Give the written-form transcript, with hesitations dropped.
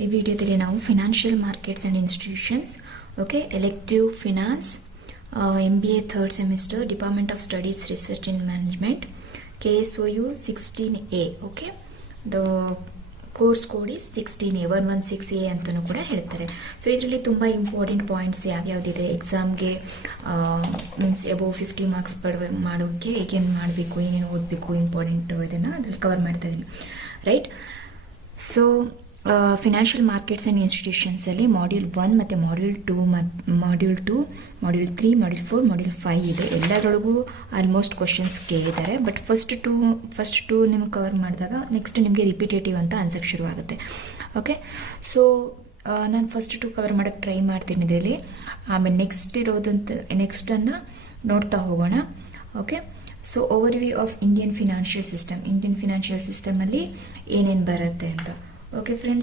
ಈ ವಿಡಿಯೋದಲ್ಲಿ ನಾವು financial markets and institutions, okay, elective finance, MBA third semester, department of studies research in management, KSOU 16A, okay, the course code is 16A, 116A ಅಂತಲೂ ಕೂಡ ಹೇಳ್ತಾರೆ. So ಇದರಲ್ಲಿ ತುಂಬ important points ಯಾವ್ಯಾವುದಿದೆ, ಎಕ್ಸಾಮ್ಗೆ means above 50 marks ಮಾಡೋಕ್ಕೆ ಹೇಗೇನು ಮಾಡಬೇಕು, ಏನೇನು ಓದಬೇಕು, ಇಂಪಾರ್ಟೆಂಟ್ ಇದನ್ನು ಅದ್ರಲ್ಲಿ ಕವರ್ ಮಾಡ್ತಾ ಇದ್ದೀನಿ, right. So financial markets and ಇನ್ಸ್ಟಿಟ್ಯೂಷನ್ಸಲ್ಲಿ ಮಾಡ್ಯೂಲ್ 1 ಮತ್ತು module 2 module 2, module 3, module 4, module 5 ಇದೆ. ಎಲ್ಲರೊಳಗೂ ಆಲ್ಮೋಸ್ಟ್ ಕ್ವಶನ್ಸ್ ಕೇಳಿದ್ದಾರೆ. ಬಟ್ ಫಸ್ಟ್ ಟು ನಿಮ್ಗೆ ಕವರ್ ಮಾಡಿದಾಗ ನೆಕ್ಸ್ಟ್ ನಿಮಗೆ ರಿಪಿಟೇಟಿವ್ ಅಂತ ಅನ್ಸಕ್ಕೆ ಶುರುವಾಗುತ್ತೆ. ಓಕೆ, ಸೊ ನಾನು ಫಸ್ಟ್ 2 ಕವರ್ ಮಾಡೋಕ್ಕೆ ಟ್ರೈ ಮಾಡ್ತೀನಿ ಇದರಲ್ಲಿ. ಆಮೇಲೆ ನೆಕ್ಸ್ಟನ್ನು ನೋಡ್ತಾ ಹೋಗೋಣ. Okay, so overview of Indian financial ಸಿಸ್ಟಮಲ್ಲಿ ಏನೇನು ಬರುತ್ತೆ ಅಂತ. Okay friends.